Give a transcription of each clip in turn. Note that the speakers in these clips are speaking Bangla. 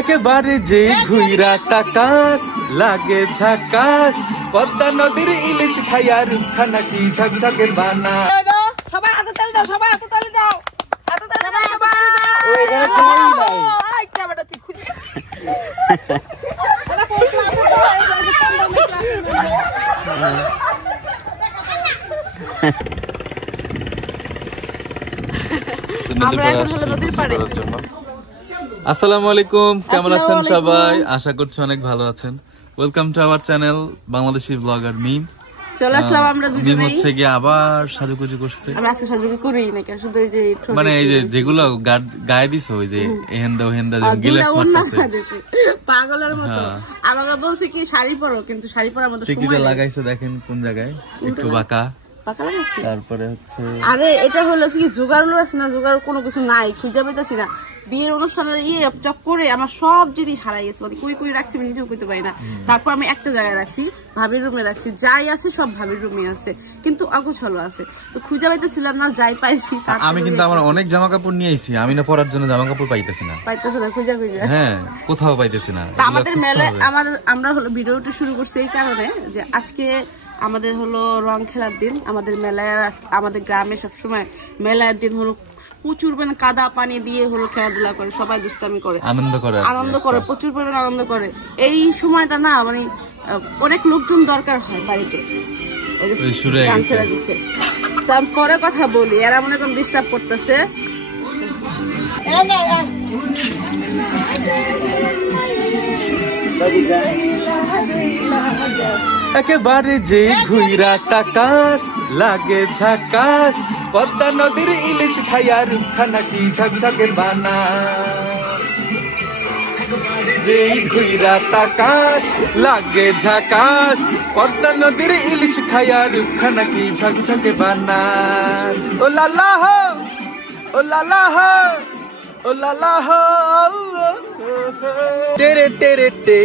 একেবারে যে ঘুইরা তাকাস লাগে ঝাকাস পদ্মা নদীর ইলিশ খাইয়া রূপখানা কি ঝকঝকে বানা। সবাই হাতে তালি দাও, সবাই হাতে তালি দাও, হাতে তালি দাও সবাই। ওই এখানে তালি দাও। আই ক্যামেরা তুই খুঁজে এটা কোন ক্লাসে আমরা এখন হলো নদীর পাড়ে। আসসালামু আলাইকুম, কেমন আছেন সবাই? আশা করছি অনেক ভালো আছেন। Welcome to our channel Bangladeshi blogger Mim. চলে আসলাম আমরা দুজনেই। মিম হচ্ছে কি আবার সাজুগুজু করছে। আমি আজকে সাজুগুজু করি না, কেন শুধু এই যে মানে এই যে যেগুলো গায়ে দিছো ওই যে এহেন্দা ওহেন্দা গিলাস মারতেছে পাগলের মতো। আমাকে বলছে কি শাড়ি পরো, কিন্তু শাড়ি পরার মতো সময় টিকটিটা লাগাইছে, দেখেন কোন জায়গায় একটু বাঁকা। তারপরে হচ্ছে আরে এটা হলো কি জোগাড় আছে না, জোগাড় কোনো কিছু নাই, খুঁজে পাইতেছি না। বিয়ের অনুষ্ঠানের চক করে আমার সব জিনিস হারাই গেছে, মানে কুই রাখছি আমি নিজেও কইতে পারি না। তারপর আমি একটা জায়গায় রাখছি, ভাবির রুমে রাখছি, যাই আছে সব ভাবির রুমে আছে, কিন্তু অগোছালো আছে। তো খুঁজে পাইতেছিলাম না, যাই পাইছি। আমি কিন্তু আমার অনেক জামা কাপড় নিয়ে আইছি, আমি না পরার জন্য জামা কাপড় পাইতেছি না, খুঁজে হ্যাঁ কোথাও পাইতেছি না। আমাদের মেলায় আমরা হলো ভিডিওটি শুরু করছি এই কারণে যে আজকে আমাদের হলো রং খেলার দিন। আমাদের মেলায়, আমাদের গ্রামে সবসময় মেলার দিন হলো প্রচুর মানে কাদা পানি দিয়ে হলো খেলাধুলা করে, সবাই দুষ্টামি করে, আনন্দ করে, প্রচুর পরিমাণে আনন্দ করে। এই সময়টা না মানে অনেক লোকজন দরকার হয় বাড়িতে। তারপরে কথা বলি, এরা মনে করেন ডিস্টার্ব করতেছে। একেবারে যে ঘুইরা তাকাস লাগে ঝাকাস পদ্মা নদীর ইলিশ খাইয়া রূপখানা কি ঝকঝকে বানা। যে ঘুইরা তাকাস লাগে ঝাকাস পদ্মা নদীর ইলিশ খাইয়া রূপখানা কি ঝকঝকে বানা। ও লালা হো, ও লালা হো, ও লালা হো, টেরে টেরে টে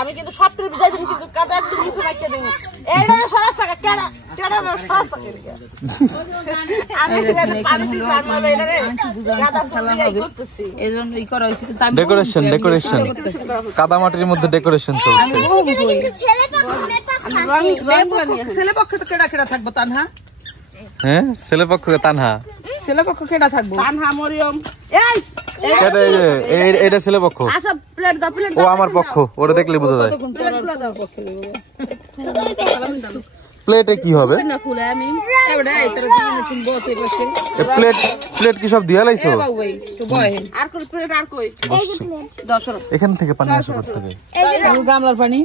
আমি কিন্তু সবটার বিজয় দিন, কিন্তু কাদা একটু মুখে রাখিয়ে দেবো। এইটা সরাস টাকা কেনা কেনা সরাস টাকা ডেকোরেশন কাদা মাটির মধ্যে ডেকোরেশন চলছে। ছেলে পক্ষে তো কেডা কেডা থাকবো? তানহা, হ্যাঁ ছেলে পক্ষ তানহা, ছেলে পক্ষ কেডা থাকবো? তানহা, মরিয়ম। এটা ছেলে পক্ষ, ও আমার পক্ষ, ওরা দেখলে বোঝা যায়। প্লেটে কি হবে? প্লেট কি সব দিয়া লাইছো? এখান থেকে পানি আসে কোথা থেকে? গামলার পানি।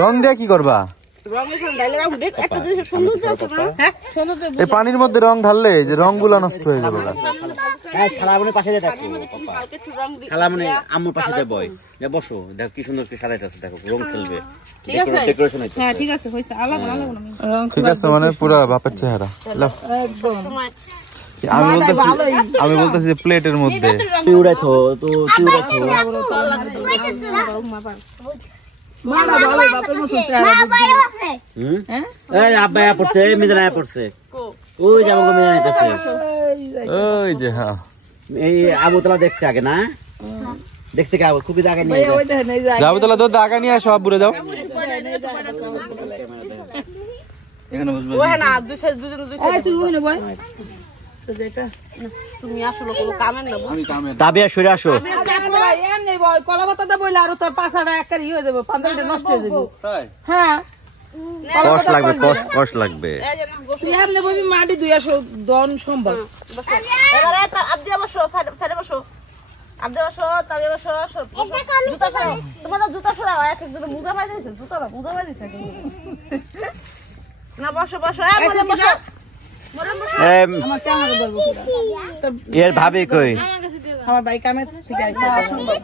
রং দিয়ে কি করবা? এই পানির মধ্যে রং ঢাললে যে রং গুলা নষ্ট হয়ে যাবে। বসো, দেখো কি সুন্দর সাজাইতেছে, দেখো রং খেলবে। ঠিক আছে, মানে পুরো বাপের চেহারা। আমি বলতেছি যে প্লেটের মধ্যে আবুতলা দেখছে আগে না, দেখছে কি খুবই জায়গা নিয়ে আবুতলা তো দাগা নিয়ে সব বুড়ে যাও। তুমি আসলে কোনো কামের না, তাবিয়া সরে আসো। কলা পাতা বইলে আর তোর পাশাটা একটা ইয়ে হয়ে যাবে, পাঞ্জাবিটা নষ্ট হয়ে যাবে। হ্যাঁ কষ্ট লাগবে, কষ্ট লাগবে। তুই এমনি বলবি মাটি দুই আসো দন সম্ভব। আপনি বসো, তাহলে বসো, জুতা সরাও। তোমার জুতা সরাও, এক একজনের মোজা পাই দিয়েছে, জুতা না, মোজা পাই দিয়েছে। না বসো বসো, মরে বসো। এর ভাবি কই? আমার ভাই কামে থেকে আইছে।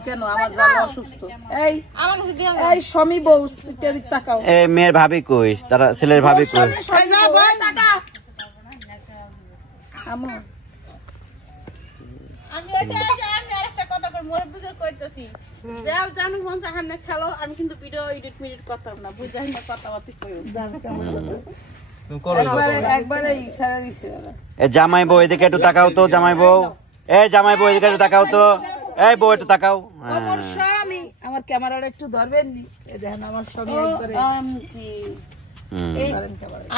কেন আমার জানো অসুস্থ? এই আমার কাছে দিয়ে এই স্বামী বউ এদিক তাকাও। এই মেয়ের ভাবি কই? তারা ছেলের ভাবি কই? এই যা বল টাকা আমো আমি এই যে আমি আরেকটা কথা কই মোর বুঝে কইতাছি। যাও জানো মন সামনে খেলো, আমি কিন্তু ভিডিও এডিট করতাম না, বুঝাই না কথাবার্তা কইও। একবারে ইশারা দিছে। এ জামাই বউ এদিকে একটু তাকাও তো, জামাই বউ। এই জামাই বউ এদিকে একটু তাকাও তো। এই বউ একটু তাকাও। আমার স্বামী আমার ক্যামেরাটা একটু ধরবেন নি? এই দেখেন আমার স্বামী একবারে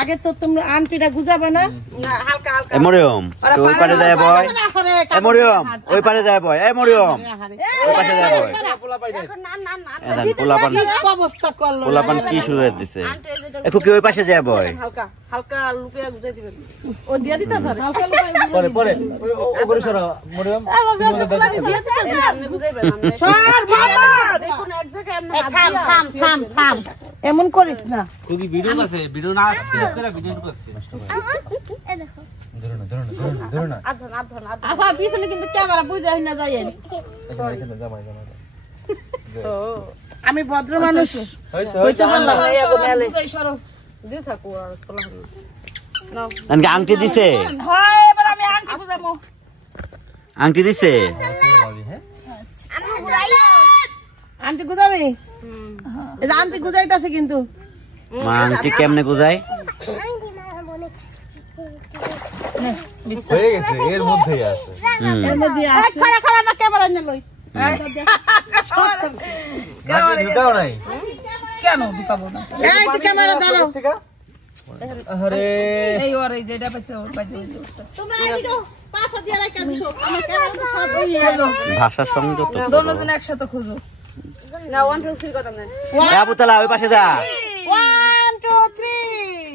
আগে তো তোমরা আন্টিটা গুজাবে না? হালকা হালকা। এ মরিয়ম ওই পারে যায় বয়। এ মরিয়ম ওই পারে যায় বয়। এ মরিয়ম ওই পাশে যায় বয়। না না না পোলাপান অবস্থা করলো পোলাপান কি শুরু হয়ে দিছে? একটু কি ওই পাশে যায় বয়? হালকা হালকা লুকিয়ে গুজাই দিবেন। ও দিয়া দিতে পারে। হালকা পরে পরে ও করে সরা মরিয়ম আপনি গুজাইবেন আপনি। সর বাবা যে কোন এক জায়গায় আপনি থাম থাম থাম এমন করিস না। খুবই ভিডিও আছে, ভিডিও না করে ভিডিও করছে। ধরো না আধন আধন আধন। আফা পিছনে কিন্তু ক্যামেরা বুঝাই না যাইয়েন। জামাই ও আমি ভদ্র মানুষ হইছে হইতে পারলাম না এই মেলে। সরো দিয়ে থাকো আর তোলা হবে নাও। আনকে আংটি দিছে? হয় এবার আমি আংটি গুজামো। আংটি দিছে? আন্টি গুজাবে? এই যে আন্টি গুজাইতাছে কিন্তু। মা আংটি কেমনে গুজায়? হয়ে গেছে, এর মধ্যেই আছে। এর মধ্যে আছে খাড়া খাড়া না ক্যামেরা নিয়ে লই। ঢুকাও নাই কেন ঢুকাবো না? এই তুই ক্যামেরা দাঁড়াও। আরে এই ওর এই যেটা পাইছে ওর পাইছে ওই অবস্থা। তোমরা এদিকে পাছা দিয়ে রাখা দিছো, আমার ক্যামেরা তো সব হয়ে গেল। ভাষার সংযত। দোনোজন একসাথে খুঁজো। না 1 2 3 কথা না। এ আবুতলা ওই পাশে যা। 1 2 3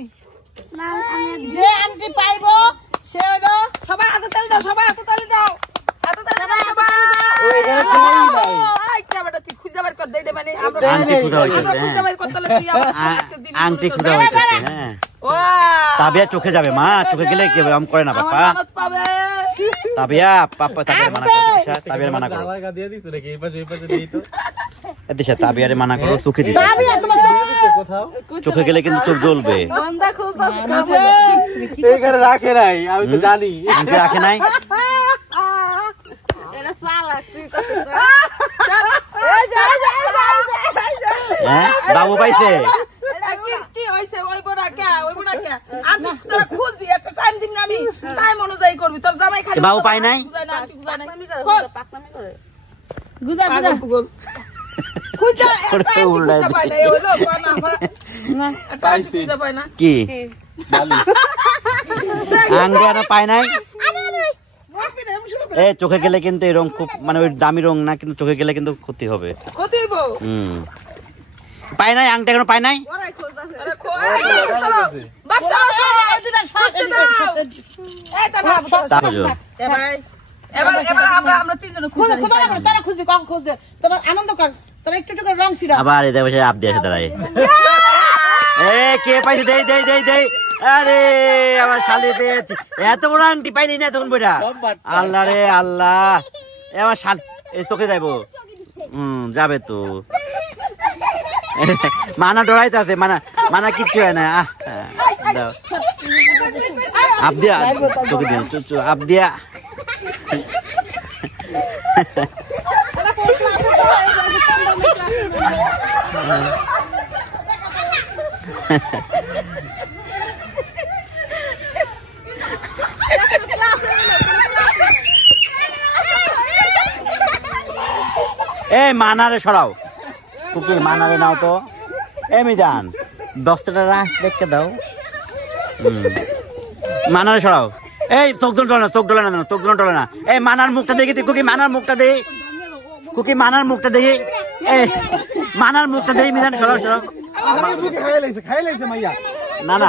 যে আন্টি পাইবো সে হলো সবাই হাতে তালি দাও, সবাই হাতে তালি দাও। হাতে তালি দাও সবাই। ওই এখানে কেউই নাই। এই ক্যামেরাটা তুই খুঁজে বের কর দেইডে মানে আমরা আংটি খুঁজা হইতেছে। খুঁজে বের করতে হলে তুই আমার আজকে দিন আংটি খুঁজা হইতেছে। হ্যাঁ ওয়া তাবিয়া চোখে যাবে মা, চোখে গেলে কি এরকম করে না বাবা। মানত পাবে। তাবিয়া পাপা তাবিয়ার মানা করো। তাবিয়ার মানা করো। আমার গা দিয়ে দিছ নাকি এই পাশে দিই তো। এদিকে তাবিয়ারে মানা করো, চোখে দিতে। দিছে কোথাও চোখে গেলে কিন্তু চোখ জ্বলবে। বন্ধা খুব এইখানে রাখে নাই, আমি তো জানি। আংটি রাখে নাই? এটা সালা তুই কত এই যা যা যা। হ্যাঁ বাবু পাইছে? এটা কি হইছে ওই বড়া কে ওই বড়া কে আমি তোরা খুঁজবি একটা টাইম দিন না আমি টাইম অনুযায়ী করবি তোর জামাই খালি বাবু পাই নাই? পাকনামি করে গুজা গুজা খুঁজা একটা খুঁজা পাই না হলো কোনা না পাইছি। খুঁজা পাই না কি আংটি আর পায় নাই? এ চোখে গেলে কিন্তু এই রং খুব মানে ওই দামি রং না, কিন্তু চোখে গেলে কিন্তু ক্ষতি হবে। কতই বউ পায় নাই আংটি এখনো পায় নাই? ওরাই খুঁজতাছে আরে বাচ্চা এই দুটা শর্ট এই তা তা বুঝো। এ ভাই এবার আমরা তিনজন খুঁজে খুঁজে খুঁজে তোরা খুঁজবি কম খুঁজবে তোরা আনন্দ কর তোরা একটু একটু করে রং ছিড়া আবার এদের বসে আপ দিয়ে আসে দাঁড়ায়। এ কে পাইছে? দেই দেই দেই দেই। আরে আমার শালি পেয়েছে। এত বড় আংটি পাইলি না তখন বইটা? আল্লাহ রে আল্লাহ। এ আমার শাল এই চোখে যাইবো। যাবে তো। মানা ডরাইতে আছে, মানা কিচ্ছু হয় না। দাও আপ দিয়া চোখে দিন আপ দিয়া। এই মানারে সরাও, কুকুর মানারে নাও তো। এ মিজান 10 টাকা রাখ দেখতে দাও। মানারে সরাও। এই চোখ ডলে না, চোখ ডলে না, চোখ ডলে না। এই মানার মুখটা দেখি, কুকি মানার মুখটা দেখি, কুকি মানার মুখটা দেখি। এই মানার মুখটা দেখি মিজান, সরাও সরাও। খাই লাইছে মাইয়া। না না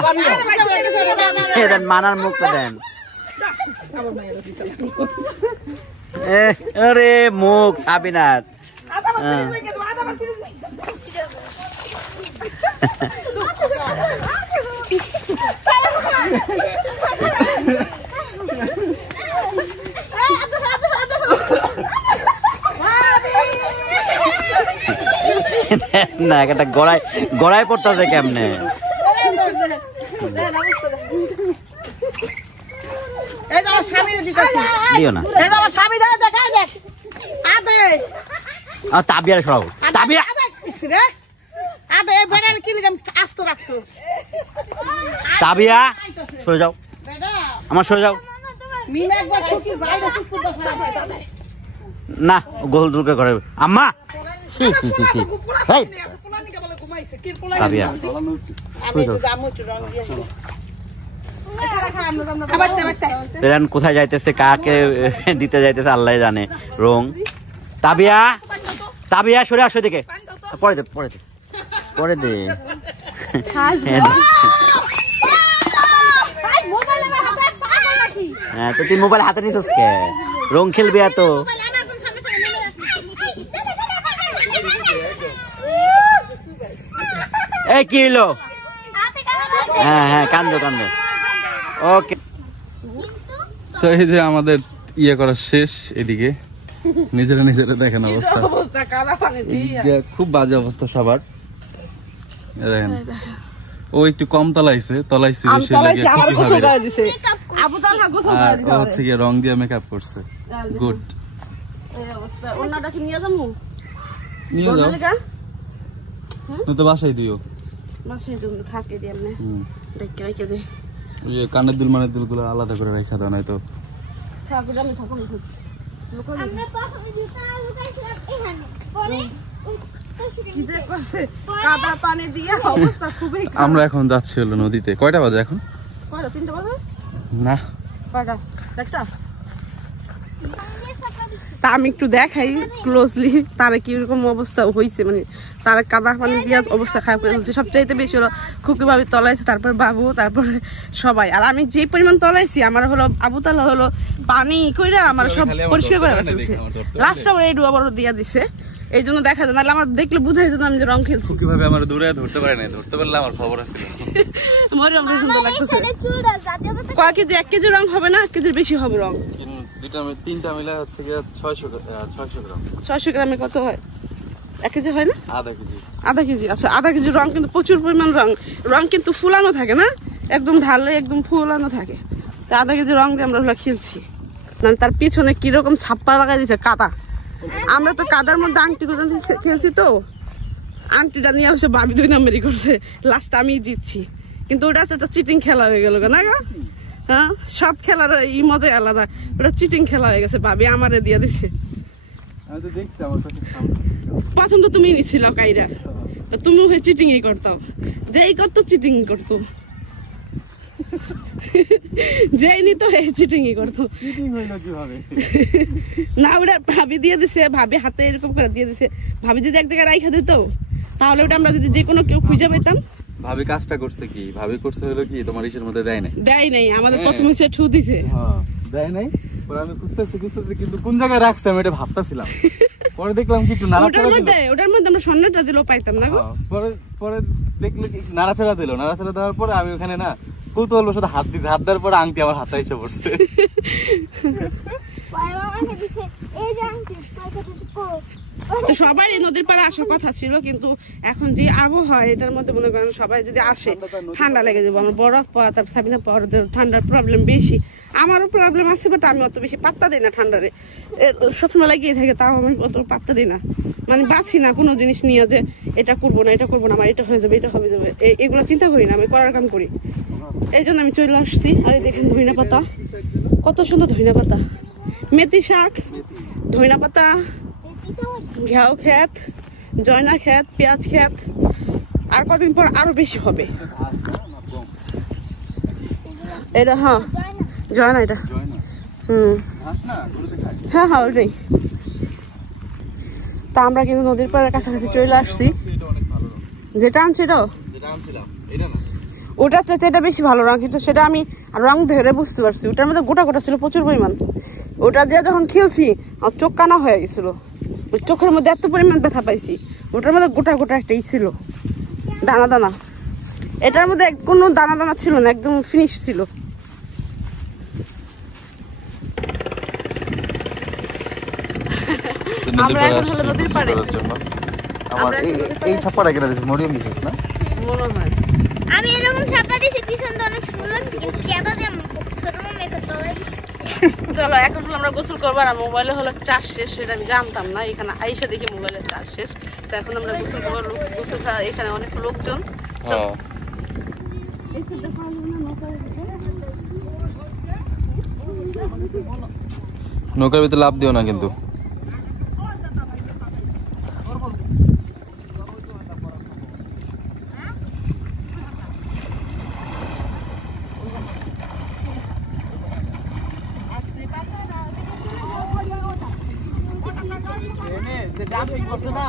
দেন মানার মুখটা দেন। আরে মুখ সাবিনার না একটা গড়ায় পড়তেছে কেমনে দিও না তাবিয়ার সরাও তাবিয়া তাবিয়া সরে যাও আমার সরে যাও না গোল দূর করে আম্মা তাবিয়া কোথায় যাইতেছে কাকে দিতে যাইতেছে আল্লাহ জানে রং তাবিয়া তাবিয়া সরে আসো দিকে পরে দে পরে দে পরে দে হ্যাঁ তো তুই মোবাইল হাতে নিছিস কে রং খেলবি এত এই কি হলো হ্যাঁ হ্যাঁ কান্দো কান্দো ওকে তো এই যে আমাদের ইয়ে করা শেষ এদিকে নিজেরা নিজেরা দেখেন অবস্থা খুব বাজে অবস্থা সবার দেখেন ও একটু কম তলাইছে বেশি লাগে আর ও হচ্ছে গিয়ে রং দিয়ে মেকআপ করছে গুড নিয়ে যাও তো বাসায় দিও থাকে দিয়ে কানের দুল মানের দুল গুলো আলাদা করে রেখা দাও নাই তো আমরা এখন যাচ্ছি হলো নদীতে কয়টা বাজে এখন না তা আমি একটু দেখাই ক্লোজলি তারা কিরকম অবস্থা হয়েছে মানে তারা কাদা পানি দিয়ে অবস্থা খারাপ করে ফেলছে সবচাইতে বেশি হলো খুকি ভাবে তলাইছে তারপর বাবু তারপরে সবাই আর আমি যে পরিমাণ তলাইছি আমার হলো আবু তালা হলো পানি কইরা আমার সব পরিষ্কার করে ফেলছে লাস্টটা ওরা একটু আবার দিয়া দিছে এই জন্য দেখা যায় নাহলে আমার দেখলে বুঝাই যেত আমি যে রং খেলছি কিভাবে আমার দূরে ধরতে পারে নাই ধরতে পারলে আমার খবর আছে আমার রং সুন্দর লাগতেছে কয় কেজি 1 কেজি রং হবে না 1 কেজির বেশি হবে রং তিনটা মিলে হচ্ছে গিয়ে 600 গ্রাম 600 গ্রামে কত হয় 1 কেজি হয় না আধা কেজি আচ্ছা আধা কেজি রং কিন্তু প্রচুর পরিমাণ রং কিন্তু ফুলানো থাকে না একদম ঢালে একদম ফুলানো থাকে তো আধা কেজি রং দিয়ে আমরা খেলছি তার পিছনে কিরকম ছাপ্পা লাগাই দিয়েছে কাদা আমরা তো কাদার মধ্যে আংটি খেলছি তো আংটিটা নিয়ে আসে ভাবি 2 নাম্বারই করছে লাস্ট আমি জিতছি কিন্তু ওটা একটা চিটিং খেলা হয়ে গেল না গা হ্যাঁ সব খেলার এই মজাই আলাদা ওটা চিটিং খেলা হয়ে গেছে ভাবি আমারে দিয়ে দিছে প্রথম তো তুমি নিছিল কাইরা তো তুমি হয়ে চিটিং করতো যেই করতো চিটিং করতো যেই নিত চিটিং করতো না ওটা ভাবি দিয়ে দিছে ভাবি হাতে এরকম করে দিয়ে দিছে ভাবি যদি এক জায়গায় রাইখা দিত তাহলে ওটা আমরা যদি যে কোনো কেউ খুঁজে পেতাম ভাবি কাজটা করছে কি ভাবি করছে হলো কি তোমার ইসের মধ্যে দেয় নাই আমাদের প্রথমে সে ঠু দিছে দেয় নাই পরে আমি খুঁজতেছি কিন্তু কোন জায়গায় রাখছে আমি এটা ভাবতাছিলাম পরে দেখলাম কি একটু নাড়াচাড়া দিল ওটার মধ্যে আমরা স্বর্ণটা দিলেও পাইতাম না গো পরে দেখলে কি নাড়াচাড়া দেওয়ার পরে আমি ওখানে না কৌতূহল সাথে হাত দিয়েছে হাত দেওয়ার পরে আংটি আমার হাতে এসে পড়ছে তো সবাই এই নদীর পাড়ে আসার কথা ছিল কিন্তু এখন যে আবহাওয়া এটার মধ্যে মনে করেন সবাই যদি আসে ঠান্ডা লেগে যাবো আমার বরফ পাওয়া তারপর সাবিনা পাওয়ার ঠান্ডার প্রবলেম বেশি আমারও প্রবলেম আছে বাট আমি অত বেশি পাত্তা দিই না ঠান্ডারে সবসময় লাগিয়ে থাকে তাও আমি অত পাত্তা দিই না মানে বাছি না কোনো জিনিস নিয়ে যে এটা করবো না আমার এটা হয়ে যাবে এটা হবে যাবে এগুলো চিন্তা করি না আমি করার কাম করি এই জন্য আমি চলে আসছি আর দেখেন ধইনা পাতা কত সুন্দর ধইনা পাতা মেথি শাক ধইনা পাতা ঘেউ ক্ষেত জয়না ক্ষেত পেঁয়াজ ক্ষেত আর কদিন পর আরো বেশি হবে এটা হ্যাঁ জয়না এটা হ্যাঁ ওটাই তা আমরা কিন্তু নদীর পাড়ের কাছাকাছি চলে আসছি যেটা আনছি ওটার চাইতে এটা বেশি ভালো রং কিন্তু সেটা আমি রং ধরে বুঝতে পারছি ওটার মধ্যে গোটা গোটা ছিল প্রচুর পরিমাণ ওটা দিয়ে যখন খেলছি আমার চোখ কানা হয়ে গেছিল, ওই চোখের মধ্যে এত পরিমাণ ব্যথা পাইছি। ওটার মধ্যে গোটা গোটা একটা ছিল, দানা দানা। এটার মধ্যে কোনো দানা দানা ছিল না, একদম ফিনিশ ছিল। আমরা এখন হলো নদীর পাড়ে। আমার এই ছাপাটা কেটে দিয়েছে, মরিয়ম দিছিস না? মনে হয় আমি এরকম ছাপা দিছি, পিছন তো অনেক সুন্দর কিন্তু কেদা দিয়ে ছোট মামা একটা তলায় দিছি। চলো এখন হলো আমরা গোসল করবো। আর মোবাইলে হলো চার্জ শেষ, সেটা আমি জানতাম না। এখানে আইসা দেখি মোবাইলের চার্জ শেষ। তো এখন আমরা গোসল করবো। গোসল এখানে অনেক লোকজন। নৌকার ভিতরে লাভ দিও না কিন্তু। ডাম্পিং করছে না